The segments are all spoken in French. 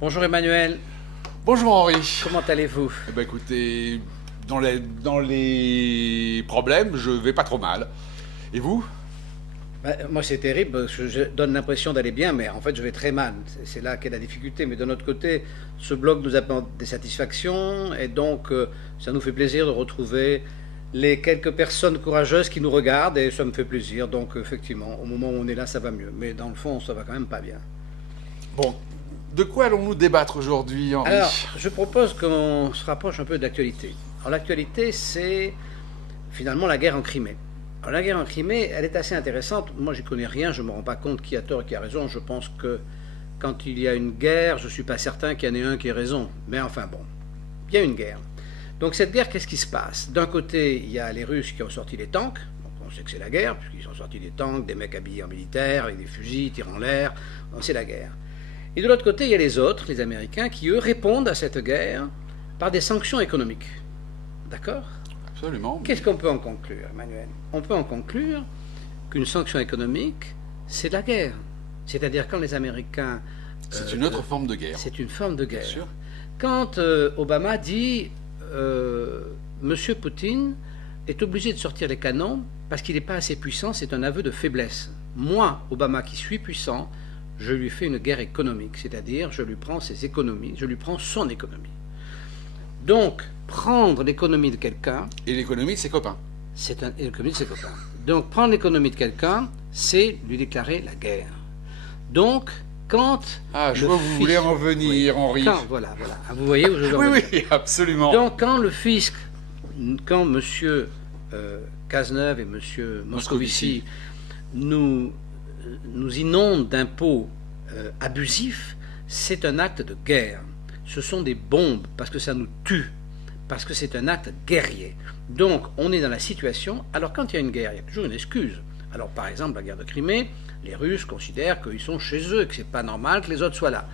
Bonjour Emmanuel, Bonjour Henri. comment allez-vous? Eh ben écoutez, dans les problèmes, je vais pas trop mal. Et vous? Moi c'est terrible, parce que je donne l'impression d'aller bien, mais en fait je vais très mal. C'est là qu'est la difficulté. Mais de notre côté, ce blog nous apporte des satisfactions, et donc ça nous fait plaisir de retrouver les quelques personnes courageuses qui nous regardent, et ça me fait plaisir. Donc effectivement, au moment où on est là, ça va mieux. Mais dans le fond, ça va quand même pas bien. Bon, de quoi allons-nous débattre aujourd'hui, Henri? Alors, je propose qu'on se rapproche un peu de l'actualité. Alors l'actualité, c'est finalement la guerre en Crimée. Alors la guerre en Crimée, elle est assez intéressante. Moi, j'y connais rien, je ne me rends pas compte qui a tort et qui a raison. Je pense que quand il y a une guerre, je ne suis pas certain qu'il y en ait un qui ait raison. Mais enfin bon, il y a une guerre. Donc cette guerre, qu'est-ce qui se passe? D'un côté, il y a les Russes qui ont sorti les tanks. Donc on sait que c'est la guerre, puisqu'ils ont sorti des tanks, des mecs habillés en militaire, avec des fusils, tirant en l'air. Donc c'est la guerre. Et de l'autre côté, il y a les autres, les Américains, qui eux répondent à cette guerre par des sanctions économiques. D'accord? Absolument. Qu'est-ce qu'on peut en conclure, Emmanuel? On peut en conclure qu'une sanction économique, c'est de la guerre. C'est-à-dire quand les Américains... C'est une autre forme de guerre. C'est une forme de guerre. Bien sûr. Quand Obama dit Monsieur Poutine est obligé de sortir les canons parce qu'il n'est pas assez puissant, c'est un aveu de faiblesse. Moi, Obama, qui suis puissant, je lui fais une guerre économique, c'est-à-dire je lui prends ses économies, je lui prends son économie. Donc, prendre l'économie de quelqu'un... Et l'économie de ses copains. C'est l'économie de ses copains. Donc, prendre l'économie de quelqu'un, c'est lui déclarer la guerre. Donc, quand... Ah, je vois où vous voulez en venir, oui, Henri. Voilà. Vous voyez où je veux en Oui, venir. oui, absolument. Donc, quand le fisc, quand M. Cazeneuve et M. Moscovici nous inondent d'impôts abusifs, c'est un acte de guerre. Ce sont des bombes, parce que ça nous tue, parce que c'est un acte guerrier. Donc, on est dans la situation... Alors, quand il y a une guerre, il y a toujours une excuse. Alors, par exemple, la guerre de Crimée, les Russes considèrent qu'ils sont chez eux, que c'est pas normal que les autres soient là.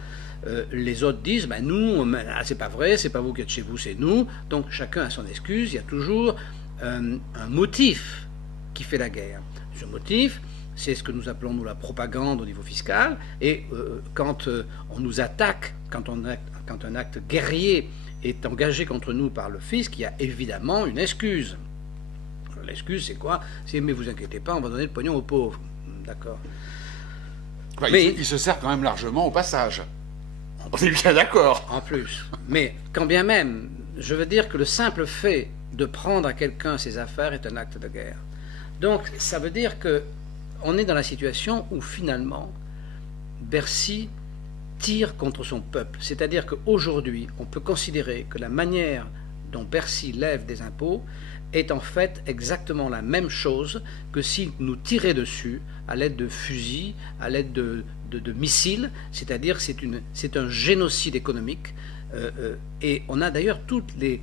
Les autres disent, ben nous, c'est pas vrai, c'est pas vous qui êtes chez vous, c'est nous. Donc, chacun a son excuse. Il y a toujours un motif qui fait la guerre. Ce motif, c'est ce que nous appelons, nous, la propagande au niveau fiscal. Et quand on nous attaque, quand un acte guerrier est engagé contre nous par le fisc, il y a évidemment une excuse. L'excuse, c'est quoi? C'est, mais vous inquiétez pas, on va donner le pognon aux pauvres. D'accord. Enfin, Mais il se sert quand même largement au passage. On est bien d'accord. en plus. Mais quand bien même, je veux dire que le simple fait de prendre à quelqu'un ses affaires est un acte de guerre. Donc, ça veut dire que on est dans la situation où finalement, Bercy tire contre son peuple. C'est-à-dire qu'aujourd'hui, on peut considérer que la manière dont Bercy lève des impôts est en fait exactement la même chose que s'il nous tirait dessus à l'aide de fusils, à l'aide de missiles, c'est-à-dire c'est un génocide économique. Et on a d'ailleurs toutes les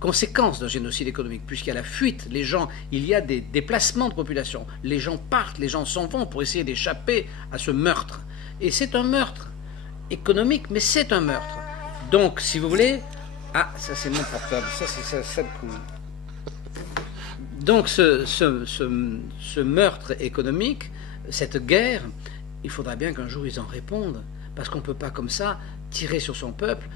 conséquences d'un génocide économique, puisqu'il y a la fuite, il y a des déplacements de population, les gens partent, les gens s'en vont pour essayer d'échapper à ce meurtre. Et c'est un meurtre économique, mais c'est un meurtre. Donc, si vous voulez... Ah, ça c'est mon portable, ça le coup. Donc, ce meurtre économique, cette guerre, il faudra bien qu'un jour ils en répondent, parce qu'on ne peut pas comme ça tirer sur son peuple,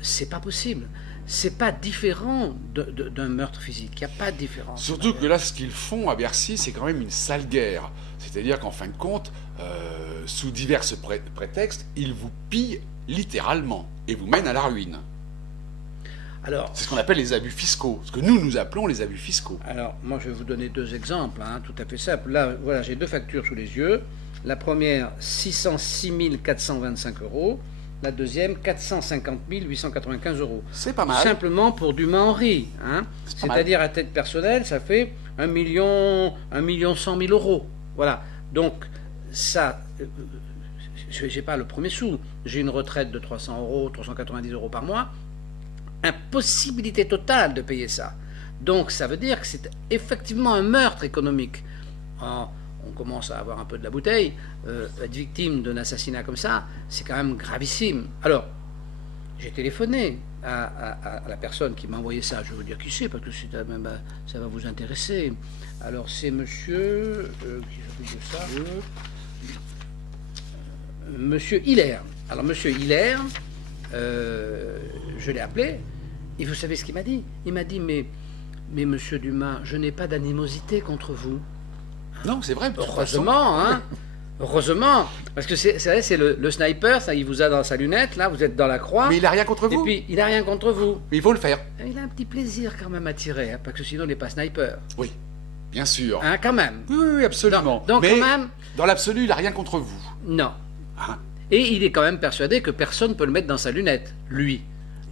c'est pas possible. C'est pas différent d'un meurtre physique, il n'y a pas de différence. Surtout que là, ce qu'ils font à Bercy, c'est quand même une sale guerre. C'est-à-dire qu'en fin de compte, sous divers prétextes, ils vous pillent littéralement et vous mènent à la ruine. Alors, c'est ce qu'on appelle les abus fiscaux, ce que nous appelons les abus fiscaux. Alors, moi, je vais vous donner deux exemples, tout à fait simples. Là, voilà, j'ai deux factures sous les yeux. La première, 606 425 euros. La deuxième, 450 895 euros. C'est pas mal. Simplement pour Dumas-Henri. C'est-à-dire, à titre personnelle, ça fait 1 100 000 euros. Voilà. Donc, ça, je n'ai pas le premier sou. J'ai une retraite de 300 euros, 390 euros par mois. Impossibilité totale de payer ça. Donc ça veut dire que c'est effectivement un meurtre économique. On commence à avoir un peu de la bouteille. Être victime d'un assassinat comme ça, c'est quand même gravissime. Alors, j'ai téléphoné à la personne qui m'a envoyé ça. Je vais vous dire qui c'est, parce que ça va vous intéresser. Alors c'est monsieur... qui s'occupe de ça Monsieur Hilaire. Alors, monsieur Hilaire, je l'ai appelé, et vous savez ce qu'il m'a dit? Il m'a dit, mais monsieur Dumas, je n'ai pas d'animosité contre vous. Non, c'est vrai. Heureusement, hein. Heureusement, parce que c'est le sniper, ça, il vous a dans sa lunette, là, vous êtes dans la croix. Mais il n'a rien contre vous. Et puis, il n'a rien contre vous. Mais il faut le faire. Il a un petit plaisir quand même à tirer, hein, parce que sinon, il n'est pas sniper. Oui, bien sûr. Hein, quand même. Oui, absolument. Donc, mais quand même... dans l'absolu, il n'a rien contre vous. Non. Hein? Et il est quand même persuadé que personne ne peut le mettre dans sa lunette, lui.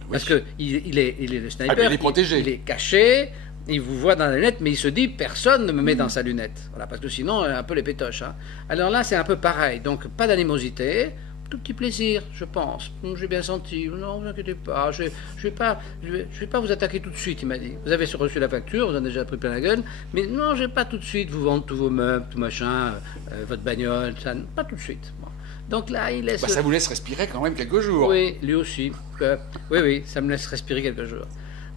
Oui. Parce qu'il il est le sniper, mais il est protégé. Il est caché, il vous voit dans la lunette, mais il se dit personne ne me met dans sa lunette. Voilà, parce que sinon, un peu les pétoches. Hein. Alors là, c'est un peu pareil. Donc, pas d'animosité, tout petit plaisir, je pense. J'ai bien senti. Non, ne vous inquiétez pas. Je vais pas vous attaquer tout de suite, il m'a dit. Vous avez reçu la facture, vous en avez déjà pris plein la gueule. Mais non, je vais pas tout de suite vous vendre tous vos meubles, tout machin, votre bagnole, ça, pas tout de suite. Bon. Donc là, il laisse... ça vous laisse respirer quand même quelques jours. Oui, lui aussi. Oui, ça me laisse respirer quelques jours.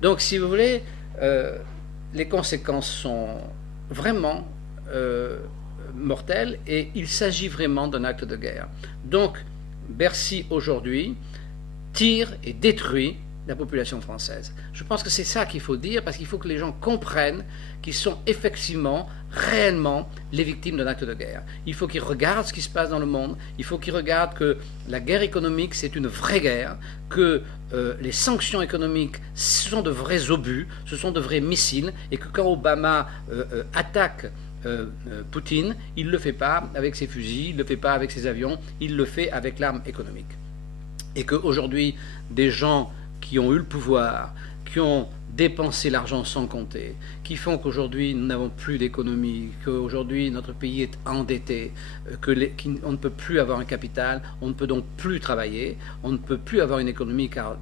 Donc, si vous voulez, les conséquences sont vraiment mortelles et il s'agit vraiment d'un acte de guerre. Donc, Bercy, aujourd'hui, tire et détruit la population française. Je pense que c'est ça qu'il faut dire, parce qu'il faut que les gens comprennent qu'ils sont effectivement, réellement, les victimes d'un acte de guerre. Il faut qu'ils regardent ce qui se passe dans le monde, il faut qu'ils regardent que la guerre économique, c'est une vraie guerre, que les sanctions économiques, ce sont de vrais obus, ce sont de vrais missiles, et que quand Obama attaque Poutine, il ne le fait pas avec ses fusils, il ne le fait pas avec ses avions, il le fait avec l'arme économique. Et qu'aujourd'hui, des gens qui ont eu le pouvoir, qui ont dépensé l'argent sans compter, qui font qu'aujourd'hui nous n'avons plus d'économie, qu'aujourd'hui notre pays est endetté, on ne peut plus avoir un capital, on ne peut donc plus travailler, on ne peut plus avoir une économie car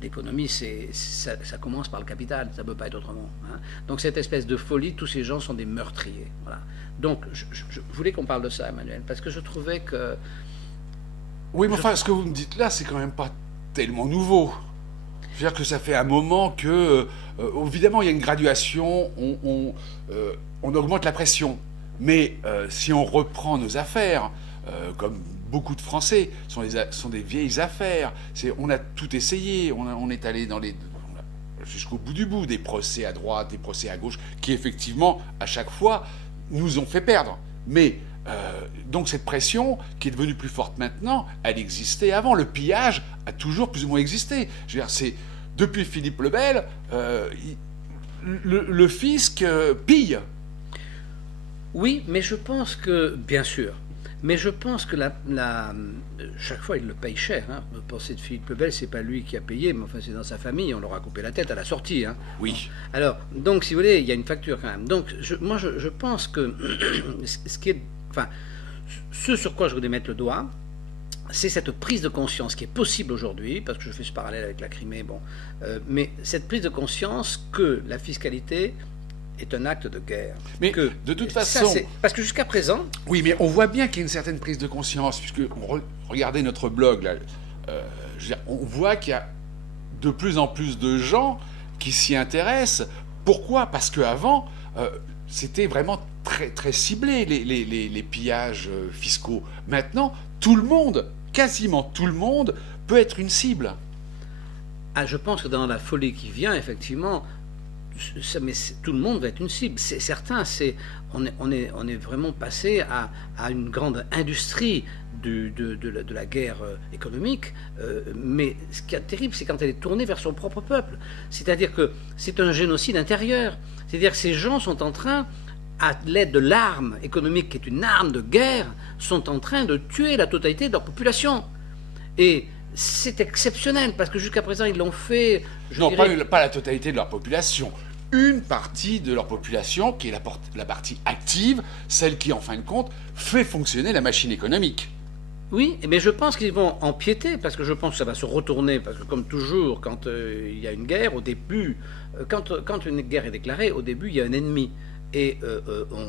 l'économie, ça commence par le capital, ça ne peut pas être autrement. Hein. Donc cette espèce de folie, tous ces gens sont des meurtriers. Voilà. Donc je voulais qu'on parle de ça, Emmanuel, parce que je trouvais que... Oui, mais enfin, ce que vous me dites là, c'est quand même pas tellement nouveau. Je veux dire que ça fait un moment que, évidemment, il y a une graduation, on augmente la pression. Mais si on reprend nos affaires, comme beaucoup de Français, sont des vieilles affaires. On a tout essayé, on est allé jusqu'au bout du bout, des procès à droite, des procès à gauche, qui effectivement, à chaque fois, nous ont fait perdre. Mais donc cette pression, qui est devenue plus forte maintenant, elle existait avant. Le pillage a toujours plus ou moins existé. Je veux dire, c'est depuis Philippe le Bel, le fisc pille. Oui, mais je pense que, bien sûr, mais je pense que chaque fois il le paye cher. Hein. Pour cette Philippe le Bel, c'est pas lui qui a payé, mais enfin c'est dans sa famille, on leur a coupé la tête à la sortie. Hein. Oui. Alors, donc si vous voulez, il y a une facture quand même. Donc moi je pense que ce sur quoi je voudrais mettre le doigt, c'est cette prise de conscience qui est possible aujourd'hui, parce que je fais ce parallèle avec la Crimée, mais cette prise de conscience que la fiscalité est un acte de guerre. Mais de toute façon... parce que jusqu'à présent... Oui, mais on voit bien qu'il y a une certaine prise de conscience, puisque regardez notre blog, là, je veux dire, on voit qu'il y a de plus en plus de gens qui s'y intéressent. Pourquoi ? Parce qu'avant, c'était vraiment très, très ciblé, les pillages fiscaux. Maintenant, tout le monde, quasiment tout le monde, peut être une cible. Ah, je pense que dans la folie qui vient, effectivement... mais tout le monde va être une cible. C'est certain, on est vraiment passé à une grande industrie de la guerre économique, mais ce qui est terrible, c'est quand elle est tournée vers son propre peuple. C'est-à-dire que c'est un génocide intérieur. C'est-à-dire que ces gens sont en train, à l'aide de l'arme économique, qui est une arme de guerre, sont en train de tuer la totalité de leur population. Et c'est exceptionnel, parce que jusqu'à présent, ils l'ont fait... Pas la totalité de leur population. Une partie de leur population, qui est la partie active, celle qui, en fin de compte, fait fonctionner la machine économique. Oui, mais je pense qu'ils vont empiéter, parce que je pense que ça va se retourner, parce que comme toujours, quand il y a une guerre, au début, quand une guerre est déclarée, au début, il y a un ennemi, et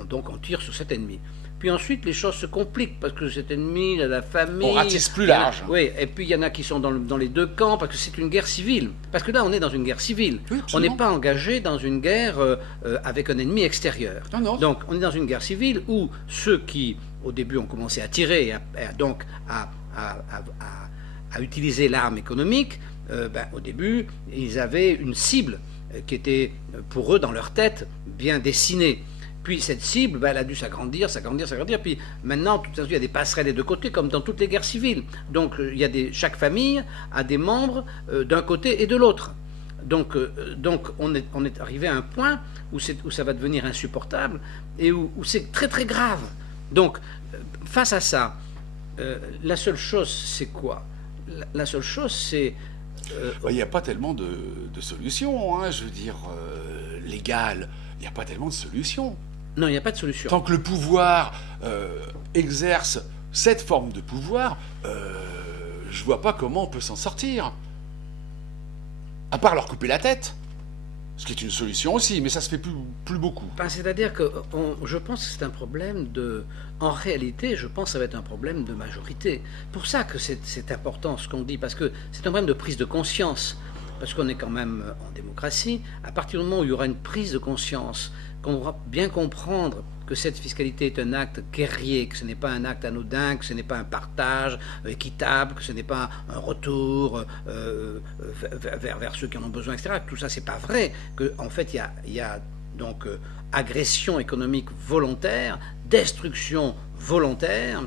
donc on tire sur cet ennemi. Puis ensuite, les choses se compliquent, parce que cet ennemi, il a la famille... On ratisse plus large. Oui, et puis il y en a qui sont dans les deux camps, parce que c'est une guerre civile. Parce que là, on est dans une guerre civile. Oui, on n'est pas engagé dans une guerre avec un ennemi extérieur. Non. Donc, on est dans une guerre civile où ceux qui, au début, ont commencé à tirer, donc à à utiliser l'arme économique, au début, ils avaient une cible qui était pour eux, dans leur tête, bien dessinée. Puis cette cible, elle a dû s'agrandir. Puis maintenant, tout à coup, il y a des passerelles des deux côtés, comme dans toutes les guerres civiles. Donc chaque famille a des membres d'un côté et de l'autre. Donc on est arrivé à un point où ça va devenir insupportable et où c'est très très grave. Donc face à ça, la seule chose c'est quoi? La seule chose c'est... Il n'y a pas tellement de solutions, hein, je veux dire, légales. Il n'y a pas tellement de solutions. Non, il n'y a pas de solution. Tant que le pouvoir exerce cette forme de pouvoir, je vois pas comment on peut s'en sortir. À part leur couper la tête. Ce qui est une solution aussi, mais ça se fait plus beaucoup. C'est-à-dire que je pense que c'est un problème de... En réalité, je pense que ça va être un problème de majorité. Pour ça que c'est important ce qu'on dit, parce que c'est un problème de prise de conscience. Parce qu'on est quand même en démocratie. À partir du moment où il y aura une prise de conscience, qu'on aura bien comprendre que cette fiscalité est un acte guerrier, que ce n'est pas un acte anodin, que ce n'est pas un partage équitable, que ce n'est pas un retour vers ceux qui en ont besoin, etc. Que tout ça, c'est pas vrai. En fait, il y a donc agression économique volontaire, destruction volontaire.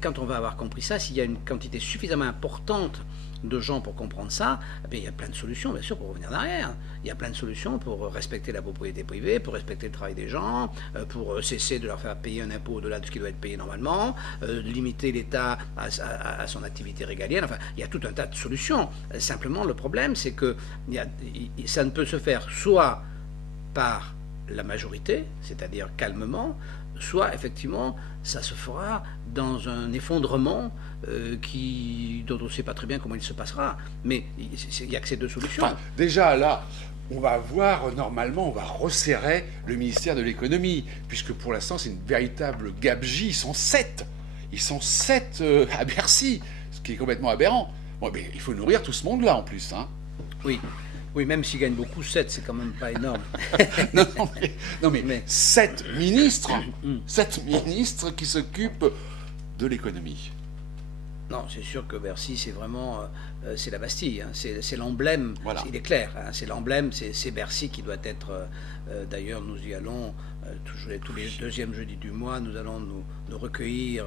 Quand on va avoir compris ça, s'il y a une quantité suffisamment importante de gens pour comprendre ça, il y a plein de solutions, bien sûr, pour revenir en arrière. Il y a plein de solutions pour respecter la propriété privée, pour respecter le travail des gens, pour cesser de leur faire payer un impôt au-delà de ce qui doit être payé normalement, limiter l'État à son activité régalienne. Enfin, il y a tout un tas de solutions. Simplement, le problème, c'est que ça ne peut se faire soit par la majorité, c'est-à-dire calmement, soit effectivement ça se fera dans un effondrement dont on ne sait pas très bien comment il se passera. Mais il n'y a que ces deux solutions. Enfin, déjà là, on va voir, normalement, on va resserrer le ministère de l'économie, puisque pour l'instant c'est une véritable gabegie. Ils sont 7 à Bercy, ce qui est complètement aberrant. Bon, mais il faut nourrir tout ce monde-là en plus, hein. Oui, même s'ils gagnent beaucoup, 7, c'est quand même pas énorme. non, mais 7 ministres, 7 ministres qui s'occupent de l'économie. Non, c'est sûr que Bercy, c'est vraiment... c'est la Bastille, hein, c'est l'emblème, voilà. Il est clair, hein, c'est l'emblème, c'est Bercy qui doit être... D'ailleurs, nous y allons, tous les deuxièmes jeudis du mois, nous allons nous recueillir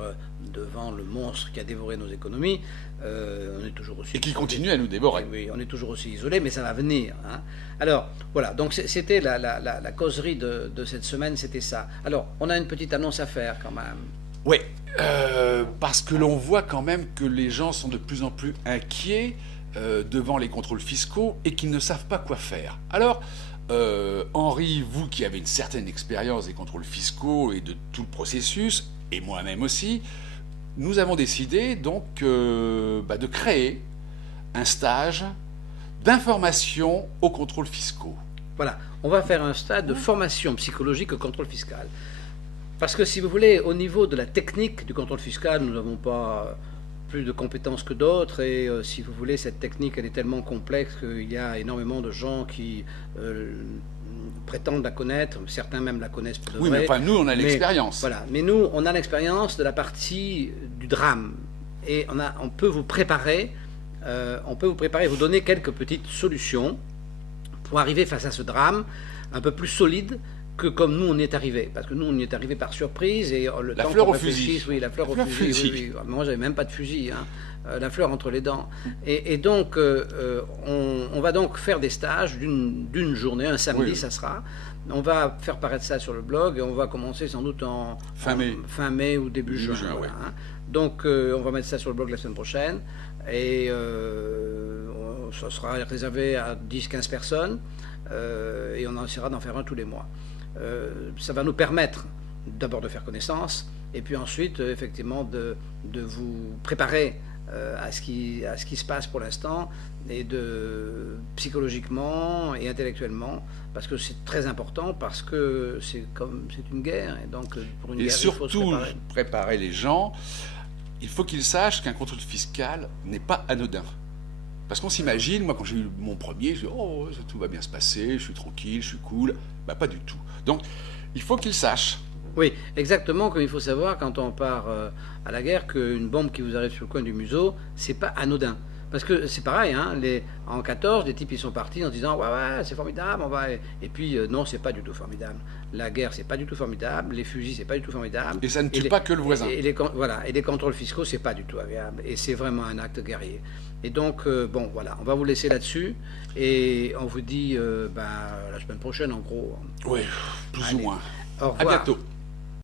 devant le monstre qui a dévoré nos économies. On est toujours aussi... Et qui continue à nous dévorer. Oui, on est toujours aussi isolés, mais ça va venir. Hein. Alors, voilà, donc c'était la causerie de cette semaine, c'était ça. Alors, on a une petite annonce à faire quand même. Oui, parce que l'on voit quand même que les gens sont de plus en plus inquiets devant les contrôles fiscaux et qu'ils ne savent pas quoi faire. Alors, Henri, vous qui avez une certaine expérience des contrôles fiscaux et de tout le processus, et moi-même aussi, nous avons décidé donc de créer un stage d'information aux contrôles fiscaux. Voilà, on va faire un stage de formation psychologique au contrôle fiscal. Parce que si vous voulez, au niveau de la technique du contrôle fiscal, nous n'avons pas plus de compétences que d'autres. Et si vous voulez, cette technique, elle est tellement complexe qu'il y a énormément de gens qui prétendent la connaître. Certains même la connaissent pour de vrai. Oui, mais enfin, nous, on a l'expérience. Voilà, mais nous, on a l'expérience de la partie du drame. Et on peut vous préparer, vous donner quelques petites solutions pour arriver face à ce drame un peu plus solide que comme nous on y est arrivé, parce que nous on y est arrivé par surprise et le la temps fleur qu'on au fusil. Oui, la fleur au fusil. Oui. Moi j'avais même pas de fusil, hein. La fleur entre les dents. Et donc on va donc faire des stages d'une journée, un samedi ça sera. On va faire paraître ça sur le blog et on va commencer sans doute en fin mai ou début juin. Voilà, hein. Donc on va mettre ça sur le blog la semaine prochaine et ça sera réservé à 10-15 personnes et on essaiera d'en faire un tous les mois. Ça va nous permettre d'abord de faire connaissance et puis ensuite effectivement de vous préparer à ce qui se passe pour l'instant et psychologiquement et intellectuellement, parce que c'est très important, parce que c'est une guerre et donc pour une guerre surtout, il faut se préparer les gens. Il faut qu'ils sachent qu'un contrôle fiscal n'est pas anodin. Parce qu'on s'imagine, moi quand j'ai eu mon premier, je dis tout va bien se passer, je suis tranquille, je suis cool. Pas du tout. Donc il faut qu'ils sachent Oui, exactement comme il faut savoir quand on part à la guerre qu'une bombe qui vous arrive sur le coin du museau, c'est pas anodin. Parce que c'est pareil, hein, en 14, les types ils sont partis en disant ouais c'est formidable, on va et puis non c'est pas du tout formidable. La guerre c'est pas du tout formidable, les fusils c'est pas du tout formidable. Et ça ne tue pas que le voisin. Voilà, et les contrôles fiscaux c'est pas du tout agréable et c'est vraiment un acte guerrier. Et donc bon voilà, on va vous laisser là-dessus et on vous dit la semaine prochaine en gros. Oui, plus ou moins. Au revoir. À bientôt.